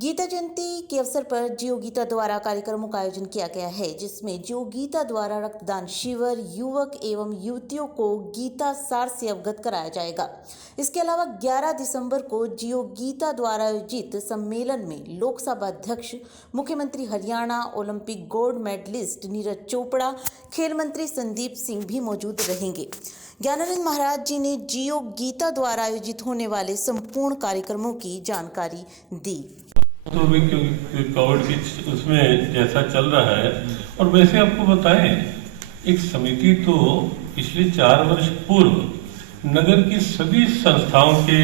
गीता जयंती के अवसर पर जियो गीता द्वारा कार्यक्रमों का आयोजन किया गया है, जिसमें जियो गीता द्वारा रक्तदान शिविर, युवक एवं युवतियों को गीता सार से अवगत कराया जाएगा। इसके अलावा 11 दिसंबर को जियो गीता द्वारा आयोजित सम्मेलन में लोकसभा अध्यक्ष, मुख्यमंत्री Haryana, Olympic gold medallist Neeraj Chopra, खेल मंत्री संदीप सिंह भी मौजूद रहेंगे। ज्ञानानंद महाराज जी ने जियो गीता द्वारा आयोजित होने वाले संपूर्ण कार्यक्रमों की जानकारी दी। तो भी क्योंकि कोविड की उसमें जैसा चल रहा है, और वैसे आपको बताएं, एक समिति तो पिछले 4 वर्ष पूर्व नगर की सभी संस्थाओं के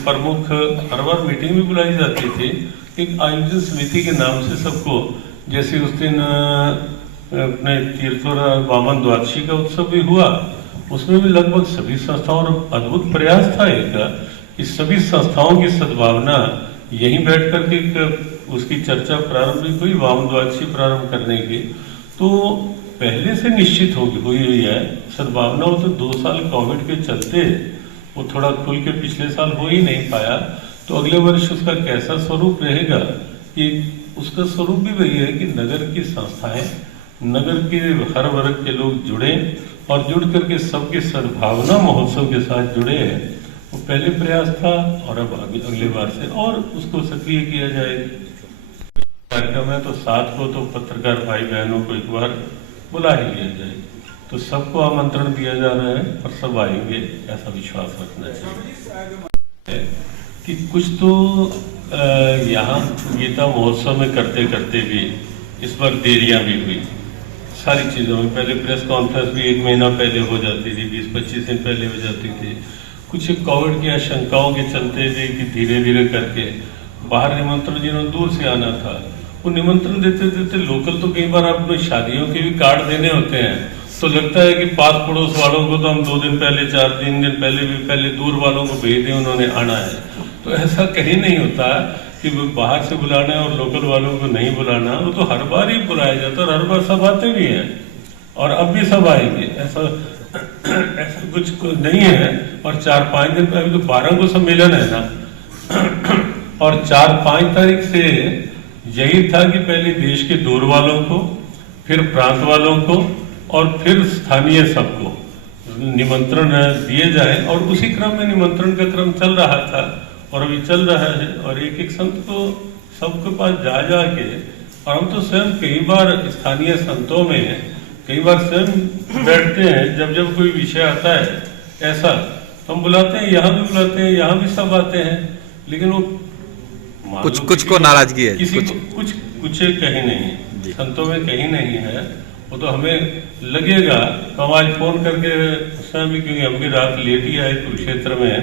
प्रमुख हर बार मीटिंग भी बुलाई जाती थी, एक आयोजन समिति के नाम से सबको, जैसे उस दिन अपने तीर्थोरा वामन द्वादशी का उत्सव भी हुआ, उसमें भी लगभग सभी संस्थाओं का अद्भुत प्रयास था एक कि सभी संस्थाओं की सद्भावना यहीं बैठ करके उसकी चर्चा प्रारंभिक हुई, वाम द्वादशी प्रारंभ करने की। तो पहले से निश्चित हुई है सद्भावना। वो तो 2 साल कोविड के चलते वो थोड़ा खुल के पिछले साल हो ही नहीं पाया। तो अगले वर्ष उसका कैसा स्वरूप रहेगा, कि उसका स्वरूप भी वही है कि नगर की संस्थाएं, नगर के हर वर्ग के लोग जुड़े और जुड़ करके सबके सद्भावना महोत्सव के साथ जुड़े हैं। वो पहले प्रयास था और अब अगले बार से और उसको सक्रिय किया जाएगा। कार्यक्रम है तो 7 को तो पत्रकार भाई बहनों को एक बार बुला ही लिया जाए, तो सबको आमंत्रण दिया जा रहा है और सब आएंगे, ऐसा विश्वास रखना चाहिए। कि कुछ तो यहाँ गीता महोत्सव में करते करते भी इस बार देरियां भी हुई सारी चीज़ों में। पहले प्रेस कॉन्फ्रेंस भी 1 महीना पहले हो जाती थी, 20-25 दिन पहले हो जाती थी। कुछ कोविड की आशंकाओं के चलते भी कि धीरे धीरे करके बाहर निमंत्रण जिन्होंने दूर से आना था, वो निमंत्रण देते देते लोकल तो कई बार अपने शादियों के भी कार्ड देने होते हैं, तो लगता है कि पास पड़ोस वालों को तो हम 2 दिन पहले, 4-3 दिन पहले भी पहले दूर वालों को भेज दें, उन्होंने आना है। तो ऐसा कहीं नहीं होता कि बाहर से बुलाना है और लोकल वालों को नहीं बुलाना। वो तो हर बार ही बुलाया जाता है और हर बार सब आते भी हैं और अब भी सब आएंगे। ऐसा कुछ नहीं है। और 4-5 दिन पहले, अभी तो 12 को सम्मेलन है ना, और 4-5 तारीख से यही था कि पहले देश के दूर वालों को, फिर प्रांत वालों को और फिर स्थानीय सबको निमंत्रण दिए जाए, और उसी क्रम में निमंत्रण का क्रम चल रहा था और अभी चल रहा है। और एक एक संत को सबके पास जा के, और हम तो स्वयं कई बार स्थानीय संतों में कई बार स्वयं बैठते हैं, जब जब कोई विषय आता है ऐसा तो हम बुलाते हैं, यहाँ भी बुलाते हैं, यहाँ भी सब आते हैं। लेकिन वो कुछ को नाराजगी है, किसी कुछ कहीं नहीं, संतों में कहीं नहीं है। वो तो हमें लगेगा, तो हम आज फोन करके स्वयं भी, क्योंकि हम भी रात लेट ही आए कुरुक्षेत्र में,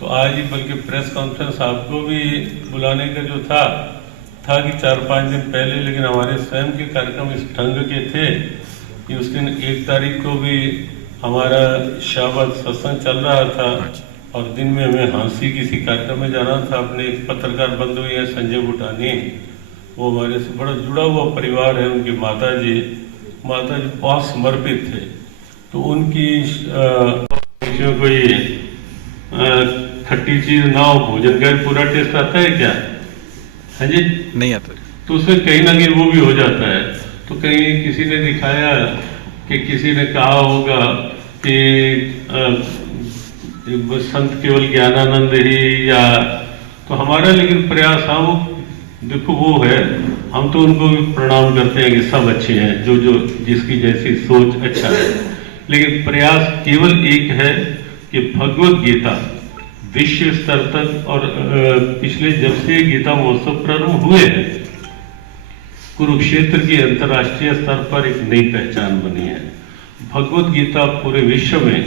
तो आज ही बल्कि प्रेस कॉन्फ्रेंस आपको भी बुलाने का जो था कि 4-5 दिन पहले, लेकिन हमारे स्वयं के कार्यक्रम इस ढंग के थे कि उस दिन 1 तारीख को भी हमारा शाबाद सत्संग चल रहा था और दिन में हमें हाँसी किसी कार्यक्रम में जाना था। अपने एक पत्रकार बंधु है संजय भूटानी, वो हमारे से बड़ा जुड़ा हुआ परिवार है। उनकी माता जी बहुत समर्पित थे, तो उनकी कोई खट्टी चीज ना हो, भोजन का पूरा टेस्ट आता है क्या? हाँ जी, नहीं आता। तो उसमें कहीं ना कहीं वो भी हो जाता है। तो कहीं किसी ने दिखाया कि किसी ने कहा होगा कि संत केवल ज्ञानानंद ही, या तो हमारा लेकिन प्रयास, हाँ देखो वो है, हम तो उनको भी प्रणाम करते हैं कि सब अच्छे हैं, जो जिसकी जैसी सोच अच्छा है। लेकिन प्रयास केवल एक है कि भगवत गीता विश्व स्तर तक, और पिछले जब से गीता महोत्सव प्रारंभ हुए हैं, कुरुक्षेत्र की अंतर्राष्ट्रीय स्तर पर एक नई पहचान बनी है। भगवत गीता पूरे विश्व में,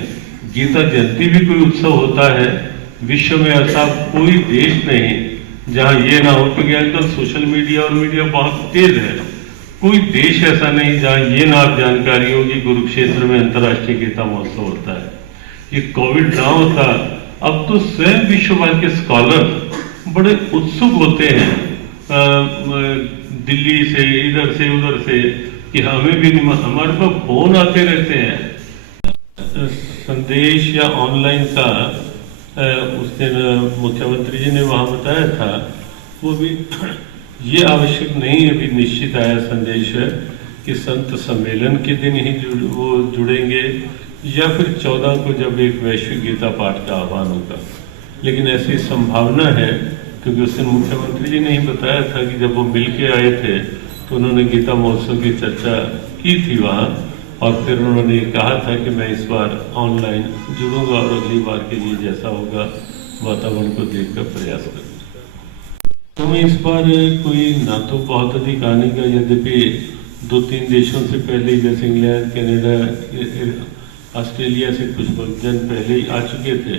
गीता जयंती भी कोई उत्सव होता है विश्व में, ऐसा कोई देश नहीं जहां ये ना हो। क्योंकि आजकल सोशल मीडिया और मीडिया बहुत तेज है, कोई देश ऐसा नहीं जहां ये ना जानकारी हो कि कुरुक्षेत्र में अंतर्राष्ट्रीय गीता महोत्सव होता है। ये कोविड ना होता, अब तो स्वयं विश्व भर के स्कॉलर बड़े उत्सुक होते हैं, दिल्ली से, इधर से, उधर से, कि हमें भी, हमारे पास फोन आते रहते हैं संदेश या ऑनलाइन का। उस दिन मुख्यमंत्री जी ने वहाँ बताया था वो भी ये आवश्यक नहीं अभी निश्चित आया संदेश है कि संत सम्मेलन के दिन ही वो जुड़ेंगे या फिर 14 को जब एक वैश्विक गीता पाठ का आह्वान होगा। लेकिन ऐसी संभावना है क्योंकि उस दिन मुख्यमंत्री जी ने ही बताया था कि जब वो मिल के आए थे तो उन्होंने गीता महोत्सव की चर्चा की थी वहाँ, और फिर उन्होंने कहा था कि मैं इस बार ऑनलाइन जुड़ूंगा और अगली बार के लिए जैसा होगा वातावरण को देखकर प्रयास करूँगा। तो मैं इस बार कोई ना तो बहुत अधिक आने का, यद्यपि 2-3 देशों से पहले जैसे इंग्लैंड, कनाडा, ऑस्ट्रेलिया से कुछ जन पहले ही आ चुके थे,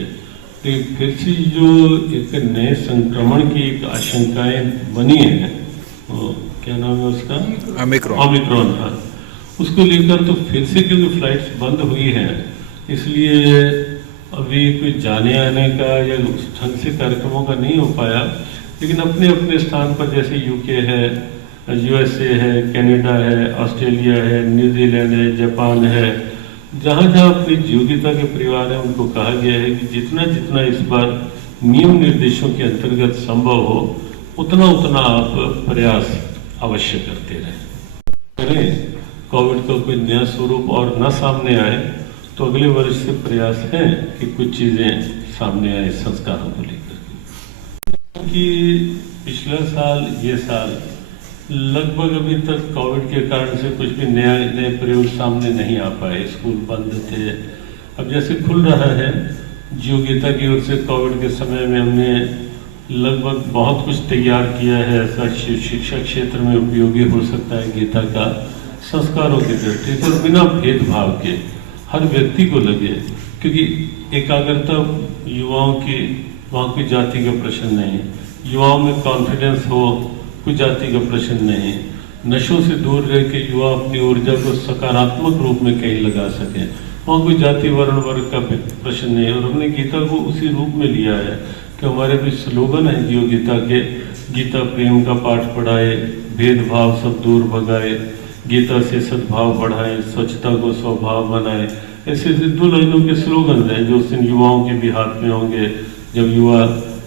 लेकिन फिर से जो एक नए संक्रमण की एक आशंकाएं बनी है, क्या नाम है उसका, ओमिक्रॉन, हाँ, उसको लेकर तो फिर से क्योंकि फ्लाइट्स बंद हुई हैं, इसलिए अभी कोई जाने आने का या उस ढंग से कार्यक्रमों का नहीं हो पाया। लेकिन अपने अपने स्थान पर जैसे यूके है, यूएसए है, कनाडा है, ऑस्ट्रेलिया है, न्यूजीलैंड है, जापान है, जहाँ जहाँ अपनी जीवगीता के परिवार हैं उनको कहा गया है कि जितना जितना इस बार नियम निर्देशों के अंतर्गत संभव हो उतना उतना आप प्रयास अवश्य करते रहें। कोविड का कोई नया स्वरूप और न सामने आए तो अगले वर्ष से प्रयास है कि कुछ चीज़ें सामने आए संस्कारों को लेकर। क्योंकि पिछला साल, ये साल लगभग अभी तक कोविड के कारण से कुछ भी नए प्रयोग सामने नहीं आ पाए, स्कूल बंद थे। अब जैसे खुल रहा है, जीवगीता की ओर से कोविड के समय में हमने लगभग बहुत कुछ तैयार किया है ऐसा शिक्षा क्षेत्र में उपयोगी हो सकता है गीता का, संस्कारों की दृष्टि से, बिना भेदभाव के हर व्यक्ति को लगे, क्योंकि एकाग्रता युवाओं की, वहाँ कोई जाति का प्रश्न नहीं, युवाओं में कॉन्फिडेंस हो, कोई जाति का प्रश्न नहीं, नशों से दूर रह के युवा अपनी ऊर्जा को सकारात्मक रूप में कहीं लगा सकें, वहाँ कोई जाति वर्ण वर्ग का प्रश्न नहीं है। और हमने गीता को उसी रूप में लिया है कि हमारे कुछ स्लोगन है जीव गीता के, गीता प्रेम का पाठ पढ़ाए, भेदभाव सब दूर भगाए, गीता से सद्भाव बढ़ाए, स्वच्छता को स्वभाव बनाए, ऐसे ऐसे 2 लाइनों के स्लोगन हैं जो उस दिन युवाओं के भी हाथ में होंगे। जब युवा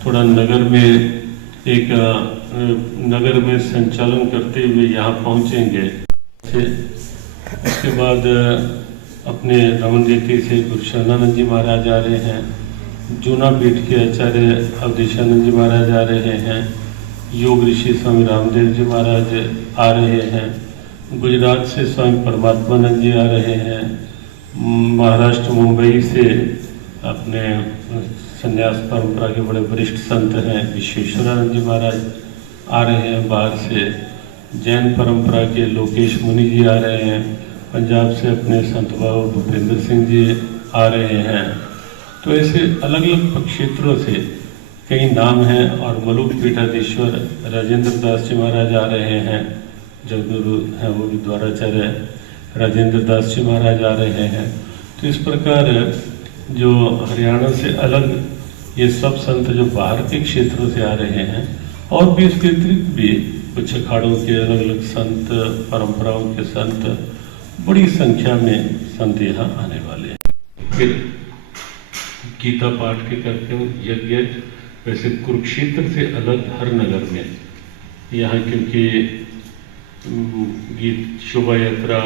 थोड़ा नगर में संचालन करते हुए यहाँ पहुँचेंगे, उसके बाद अपने रमन रीति से गुरु शरणानंद जी महाराज आ रहे हैं, जूना पीठ के आचार्य अवधेशानंद जी महाराज आ रहे हैं, योग ऋषि स्वामी रामदेव जी महाराज आ रहे हैं, गुजरात से स्वामी परमात्मानंद जी आ रहे हैं, महाराष्ट्र मुंबई से अपने संन्यास परंपरा के बड़े वरिष्ठ संत हैं विश्वेश्वरानंद जी महाराज आ रहे हैं, बाहर से जैन परंपरा के लोकेश मुनि जी आ रहे हैं, पंजाब से अपने संत बाबा भूपेंद्र सिंह जी आ रहे हैं। तो ऐसे अलग अलग क्षेत्रों से कई नाम हैं। और मलुक पीठाधीश्वर राजेंद्र दास जी महाराज आ रहे हैं, जो गुरु हैं वो भी द्वाराचार्य राजेंद्र दास जी महाराज आ रहे हैं। तो इस प्रकार जो हरियाणा से अलग ये सब संत जो बाहर के क्षेत्रों से आ रहे हैं, और भी इसके अतिरिक्त भी कुछ अखाड़ों के अलग अलग संत, परंपराओं के संत, बड़ी संख्या में संत यहाँ आने वाले हैं। फिर गीता पाठ के कार्यक्रम यज्ञ वैसे कुरुक्षेत्र से अलग हर नगर में यहाँ, क्योंकि गीत शोभा यात्रा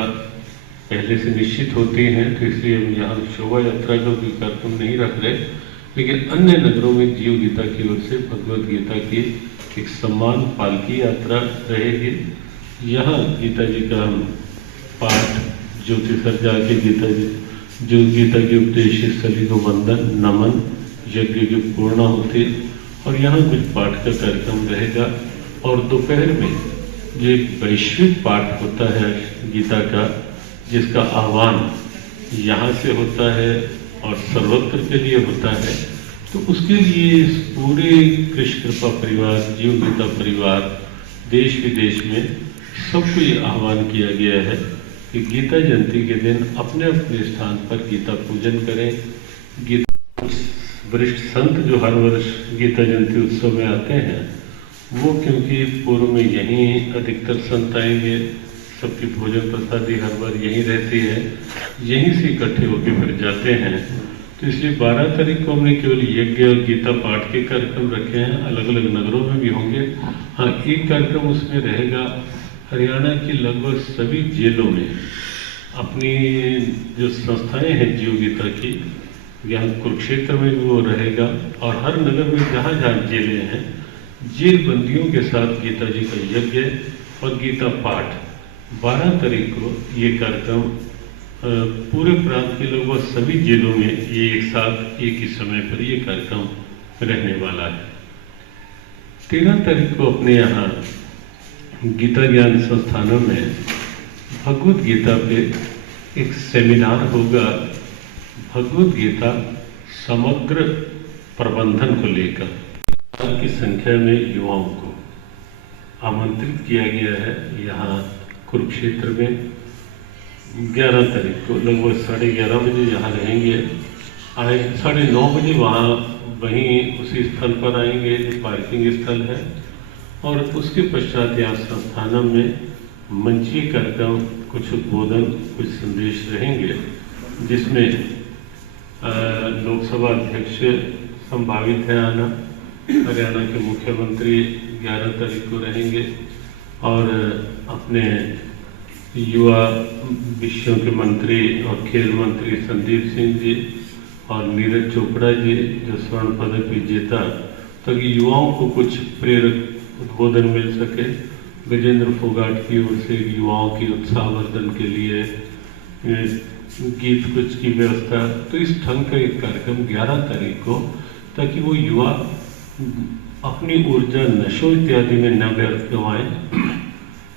पहले से निश्चित होती हैं, तो इसलिए हम यहाँ शोभा यात्रा का कोई कार्यक्रम नहीं रख रहे, लेकिन अन्य नगरों में जीव गीता की ओर से भगवत गीता की एक सम्मान पालकी यात्रा रहेगी। यहाँ गीता जी का पाठ ज्योतिसर जाके गीता जी जो गीता के उपदेश स्थली को वंदन नमन यज्ञ की पूर्ण होती, और यहाँ कुछ पाठ का कार्यक्रम रहेगा। और दोपहर में जो एक वैश्विक पाठ होता है गीता का, जिसका आह्वान यहाँ से होता है और सर्वत्र के लिए होता है, तो उसके लिए इस पूरे कृष्ण कृपा परिवार, जीव गीता परिवार, देश विदेश में सबको ये आह्वान किया गया है कि गीता जयंती के दिन अपने अपने स्थान पर गीता पूजन करें। गीता वरिष्ठ संत जो हर वर्ष गीता जयंती उत्सव में आते हैं, वो क्योंकि पूर्व में यहीं अधिकतर संत आएंगे, सबकी भोजन प्रसादी हर बार यहीं रहती है, यहीं से इकट्ठे होकर फिर जाते हैं, तो इसलिए 12 तारीख को हमने केवल यज्ञ और गीता पाठ के कार्यक्रम रखे हैं, अलग अलग नगरों में भी होंगे। हाँ, एक कार्यक्रम उसमें रहेगा, हरियाणा की लगभग सभी जेलों में अपनी जो संस्थाएं हैं जीव गीता की, यहाँ कुरुक्षेत्र में भी वो रहेगा, और हर नगर में जहाँ जहाँ जेलें हैं, जेल बंदियों के साथ गीता जी का यज्ञ और गीता पाठ 12 तारीख को ये कार्यक्रम पूरे प्रांत के लगभग सभी जेलों में ये एक साथ एक ही समय पर ये कार्यक्रम रहने वाला है। 13 तारीख को अपने यहाँ गीता ज्ञान संस्थानों में भगवद गीता पे एक सेमिनार होगा, भगवद गीता समग्र प्रबंधन को लेकर की संख्या में युवाओं को आमंत्रित किया गया है। यहाँ कुरुक्षेत्र में 11 तारीख को लगभग 11:30 बजे यहाँ रहेंगे, आए 9:30 बजे वहाँ वहीं उसी स्थल पर आएंगे जो पार्किंग स्थल है, और उसके पश्चात यहाँ संस्थानों में मंचीय कार्यक्रम, कुछ उद्बोधन, कुछ संदेश रहेंगे, जिसमें लोकसभा अध्यक्ष संभावित है आना, हरियाणा के मुख्यमंत्री 11 तारीख को रहेंगे, और अपने युवा विषयों के मंत्री और खेल मंत्री संदीप सिंह जी और नीरज चोपड़ा जी जो स्वर्ण पदक विजेता, ताकि युवाओं को कुछ प्रेरक उद्बोधन मिल सके। गजेंद्र फोगाट की ओर से युवाओं के उत्साहवर्धन के लिए गीत कुछ की व्यवस्था, तो इस ढंग का एक कार्यक्रम 11 तारीख को, ताकि वो युवा अपनी ऊर्जा नशों इत्यादि में न व्यर्थ गंवाएं,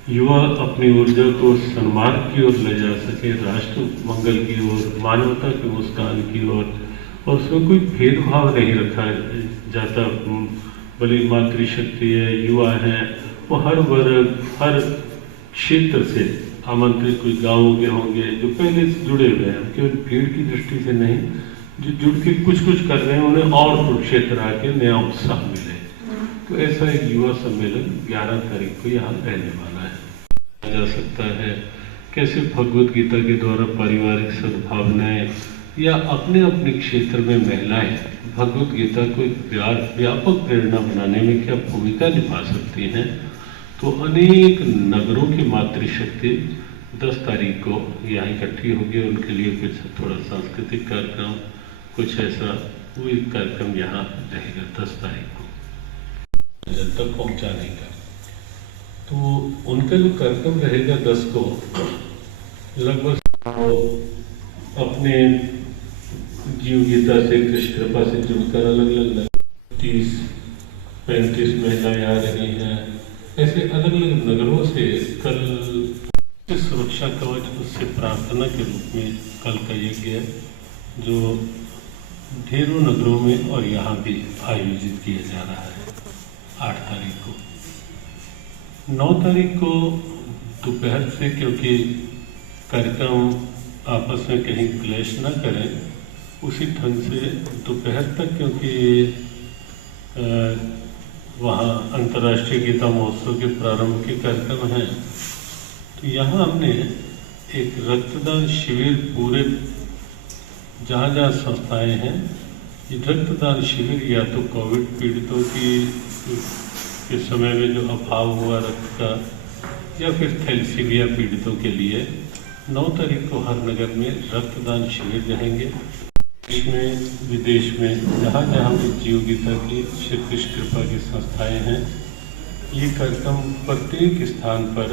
युवा अपनी ऊर्जा को सन्मार्ग की ओर ले जा सके, राष्ट्र मंगल की ओर, मानवता की मुस्कान की ओर, और उसमें कोई भेदभाव नहीं रखा जाता। भले मातृशक्ति है, युवा हैं, वो हर वर्ग, हर क्षेत्र से आमंत्रित, कोई गाँव के होंगे जो पहले से जुड़े हुए हैं, केवल भीड़ की दृष्टि से नहीं, जो जुड़ के कुछ कर रहे हैं, उन्हें और कुरुक्षेत्र आके नया उत्साह मिले। तो ऐसा एक युवा सम्मेलन 11 तारीख को यहाँ रहने वाला है। जा सकता है कैसे भगवद गीता के द्वारा पारिवारिक सद्भावनाएं या अपने अपने क्षेत्र में महिलाएं भगवद गीता को व्यापक प्रेरणा बनाने में क्या भूमिका निभा सकती हैं। तो अनेक नगरों की मातृशक्ति 10 तारीख को यहाँ इकट्ठी होगी, उनके लिए कुछ थोड़ा सांस्कृतिक कार्यक्रम, कुछ ऐसा वो एक कार्यक्रम यहाँ रहेगा 10 तारीख को जन तक पहुँचाने का। तो उनका जो कार्यक्रम रहेगा 10 को, लगभग अपने जीव गीता से, कृष्ण कृपा से जुड़कर अलग अलग 30-35 महिलाएं आ रही हैं। ऐसे अलग अलग नगरों से कल सुरक्षा कवच उससे प्रार्थना के रूप में कल का यज्ञ है, जो ढेरों नगरों में और यहाँ भी आयोजित किया जा रहा है 8 तारीख को। 9 तारीख को दोपहर से, क्योंकि कार्यक्रम आपस में कहीं क्लैश न करें, उसी ढंग से दोपहर तक, क्योंकि वहाँ अंतर्राष्ट्रीय गीता महोत्सव के प्रारंभ के कार्यक्रम हैं, तो यहाँ हमने एक रक्तदान शिविर पूरे जहाँ जहाँ संस्थाएं हैं, ये रक्तदान शिविर या तो कोविड पीड़ितों के समय में जो अभाव हुआ रक्त का, या फिर थैलेसीमिया पीड़ितों के लिए 9 तारीख को हर नगर में रक्तदान शिविर रहेंगे। देश में विदेश में जहाँ जहाँ भी जीव गीता की, श्री कृष्ण कृपा की संस्थाएं हैं, ये कार्यक्रम प्रत्येक स्थान पर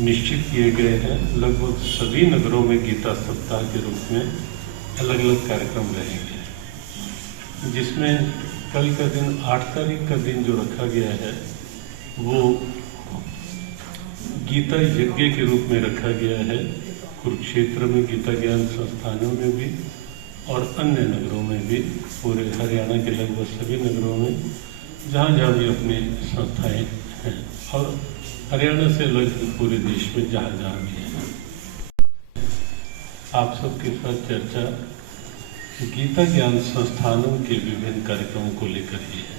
निश्चित किए गए हैं। लगभग सभी नगरों में गीता सप्ताह के रूप में अलग अलग कार्यक्रम रहेंगे, जिसमें कल का दिन 8 तारीख का दिन जो रखा गया है वो गीता यज्ञ के रूप में रखा गया है। कुरुक्षेत्र में गीता ज्ञान संस्थानों में भी और अन्य नगरों में भी, पूरे हरियाणा के लगभग सभी नगरों में जहाँ जहाँ भी अपनी संस्थाएं हैं, और हरियाणा से अलग पूरे देश में जहाँ जहाँ भी हैं। आप सबके साथ चर्चा गीता ज्ञान संस्थानों के विभिन्न कार्यक्रमों को लेकर ही है।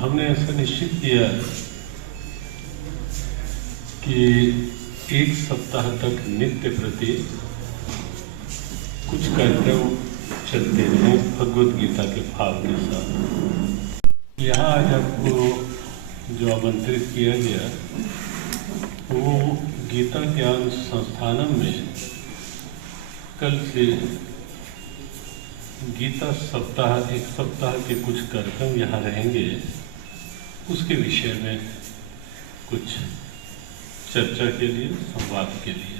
हमने ऐसा निश्चित किया कि 1 सप्ताह तक नित्य प्रति कुछ कार्यक्रम चलते हैं भगवत गीता के भाव के साथ। यहाँ आज आपको जो आमंत्रित किया गया वो गीता ज्ञान संस्थानम में कल से गीता सप्ताह, एक सप्ताह के कुछ कार्यक्रम यहाँ रहेंगे, उसके विषय में कुछ चर्चा के लिए, संवाद के लिए।